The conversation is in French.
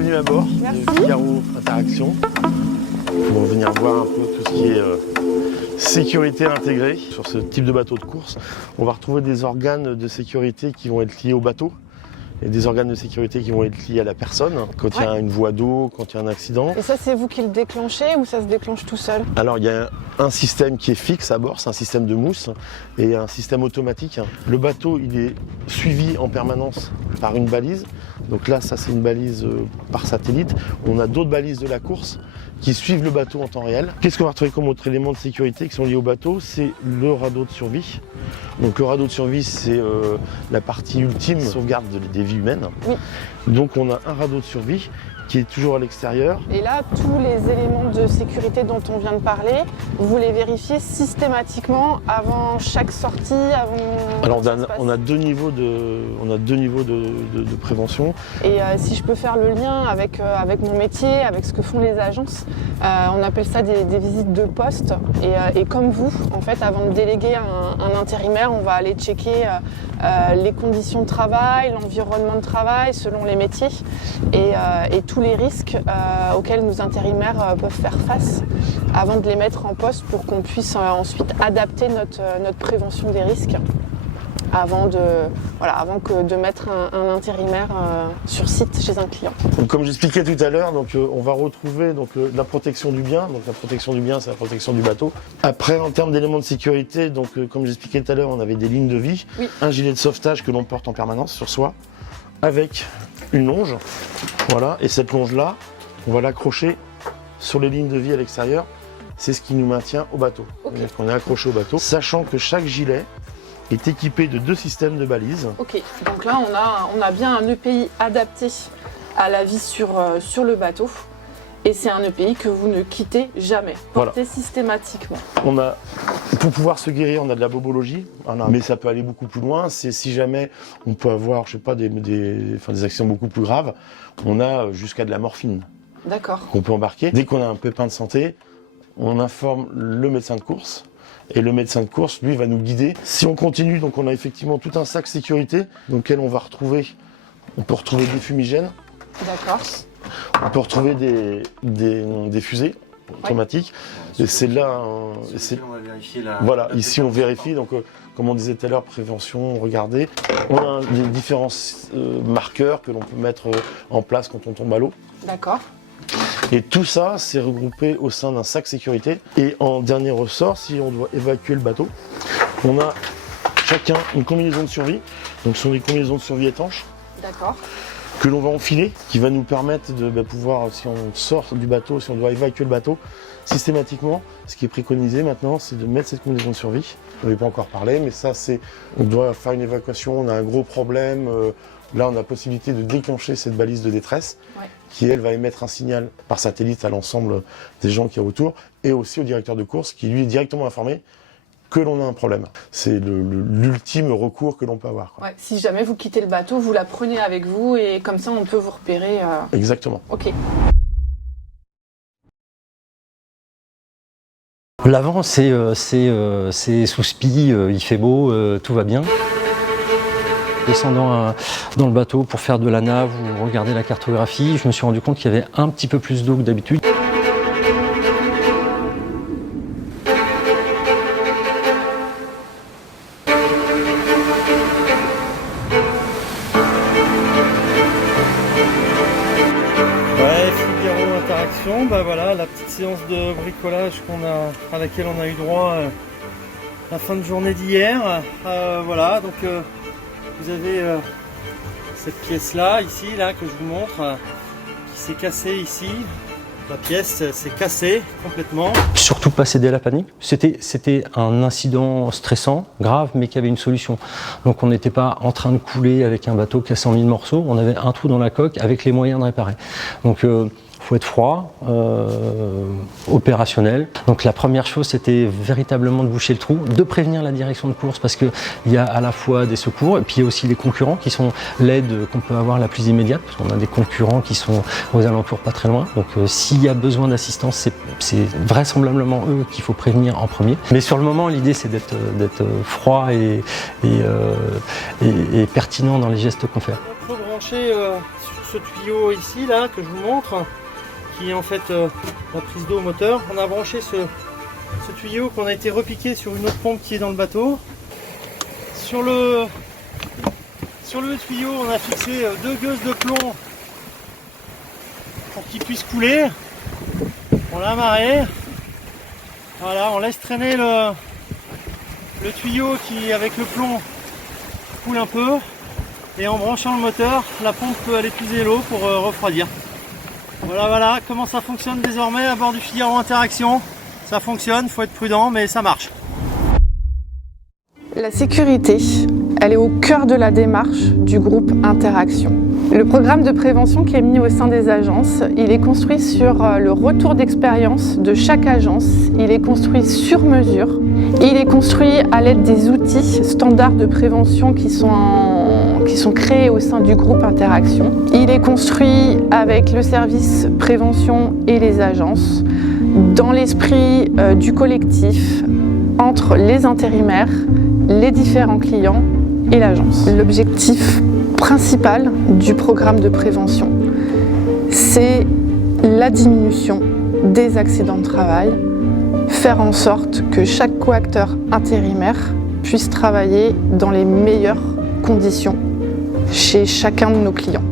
bienvenue à bord de Figaro Interaction pour venir voir un peu tout ce qui est sécurité intégrée. Sur ce type de bateau de course, on va retrouver des organes de sécurité qui vont être liés au bateau et des organes de sécurité qui vont être liés à la personne quand il y a une voie d'eau, quand il y a un accident. Et ça, c'est vous qui le déclenchez ou ça se déclenche tout seul? Alors il y a un système qui est fixe à bord, c'est un système de mousse et un système automatique. Le bateau il est suivi en permanence par une balise. Donc là ça c'est une balise par satellite. On a d'autres balises de la course qui suivent le bateau en temps réel. Qu'est-ce qu'on va retrouver comme autre élément de sécurité qui sont liés au bateau? C'est le radeau de survie. Donc le radeau de survie c'est la partie ultime sauvegarde des vies humaines. Oui. Donc on a un radeau de survie qui est toujours à l'extérieur. Et là, tous les éléments de sécurité dont on vient de parler, vous les vérifiez systématiquement avant chaque sortie, avant... Alors on a deux niveaux de prévention. Et si je peux faire le lien avec mon métier, avec ce que font les agences, on appelle ça des visites de poste. Et comme vous, en fait, avant de déléguer un intérimaire, on va aller checker les conditions de travail, l'environnement de travail selon les métiers et tous les risques auxquels nos intérimaires peuvent faire face avant de les mettre en poste pour qu'on puisse ensuite adapter notre prévention des risques avant de mettre un intérimaire sur site chez un client. Donc, comme j'expliquais tout à l'heure, on va retrouver la protection du bien. Donc la protection du bien, c'est la protection du bateau. Après, en termes d'éléments de sécurité, comme j'expliquais tout à l'heure, on avait des lignes de vie, oui. Un gilet de sauvetage que l'on porte en permanence sur soi, avec une longe. Voilà, et cette longe-là, on va l'accrocher sur les lignes de vie à l'extérieur. C'est ce qui nous maintient au bateau. Okay. Donc on est accroché au bateau, sachant que chaque gilet est équipé de 2 systèmes de balises. Ok, donc là on a bien un EPI adapté à la vie sur le bateau. Et c'est un EPI que vous ne quittez jamais, porté systématiquement. Pour pouvoir se guérir, on a de la bobologie, mais ça peut aller beaucoup plus loin. C'est si jamais on peut avoir, je sais pas, des accidents beaucoup plus graves, on a jusqu'à de la morphine. D'accord. Qu'on peut embarquer. Dès qu'on a un pépin de santé, on informe le médecin de course. Et le médecin de course, lui, va nous guider. Si on continue, donc on a effectivement tout un sac sécurité dans lequel on peut retrouver des fumigènes. D'accord. On peut retrouver des fusées automatiques. Ouais. Et c'est là... Voilà, ici on vérifie. Donc, comme on disait tout à l'heure, prévention, regardez. On a des différents marqueurs que l'on peut mettre en place quand on tombe à l'eau. D'accord. Et tout ça, c'est regroupé au sein d'un sac sécurité. Et en dernier ressort, si on doit évacuer le bateau, on a chacun une combinaison de survie. Donc ce sont des combinaisons de survie étanches. D'accord. Que l'on va enfiler, qui va nous permettre de pouvoir, si on sort du bateau, si on doit évacuer le bateau, systématiquement, ce qui est préconisé maintenant, c'est de mettre cette combinaison de survie. On n'en a pas encore parlé, mais ça c'est, on doit faire une évacuation, on a un gros problème, là on a la possibilité de déclencher cette balise de détresse, qui elle va émettre un signal par satellite à l'ensemble des gens qui y a autour, et aussi au directeur de course, qui lui est directement informé que l'on a un problème. C'est l'ultime recours que l'on peut avoir. Ouais, si jamais vous quittez le bateau, vous la prenez avec vous et comme ça on peut vous repérer. Exactement. Ok. L'avant c'est sous spi, il fait beau, tout va bien. Descendant dans le bateau pour faire de la nav ou regarder la cartographie, je me suis rendu compte qu'il y avait un petit peu plus d'eau que d'habitude. Voilà la petite séance de bricolage à laquelle on a eu droit la fin de journée d'hier. Voilà, donc vous avez cette pièce là, ici, là, que je vous montre, qui s'est cassée ici. La pièce s'est cassée complètement. Surtout pas céder à la panique. C'était un incident stressant, grave, mais qui avait une solution. Donc on n'était pas en train de couler avec un bateau cassé en 1000 morceaux, on avait un trou dans la coque avec les moyens de réparer. Donc faut être froid, opérationnel. Donc la première chose, c'était véritablement de boucher le trou, de prévenir la direction de course parce qu'il y a à la fois des secours et puis il y a aussi les concurrents qui sont l'aide qu'on peut avoir la plus immédiate parce qu'on a des concurrents qui sont aux alentours pas très loin. Donc s'il y a besoin d'assistance, c'est vraisemblablement eux qu'il faut prévenir en premier. Mais sur le moment, l'idée c'est d'être froid et pertinent dans les gestes qu'on fait. Il faut brancher ce tuyau ici, là, que je vous montre, qui est en fait la prise d'eau au moteur. On a branché ce tuyau qu'on a été repiqué sur une autre pompe qui est dans le bateau. Sur le tuyau, on a fixé 2 gueuses de plomb pour qu'il puisse couler. On l'a amarré. Voilà, on laisse traîner le tuyau qui, avec le plomb, coule un peu. Et en branchant le moteur, la pompe peut aller puiser l'eau pour refroidir. Voilà comment ça fonctionne désormais à bord du Figaro Interaction. Ça fonctionne, il faut être prudent, mais ça marche. La sécurité, elle est au cœur de la démarche du groupe Interaction. Le programme de prévention qui est mis au sein des agences, il est construit sur le retour d'expérience de chaque agence. Il est construit sur mesure. Il est construit à l'aide des outils standards de prévention qui sont créés au sein du groupe Interaction. Il est construit avec le service prévention et les agences, dans l'esprit du collectif, entre les intérimaires, les différents clients et l'agence. L'objectif principal du programme de prévention, c'est la diminution des accidents de travail, faire en sorte que chaque coacteur intérimaire puisse travailler dans les meilleures conditions chez chacun de nos clients.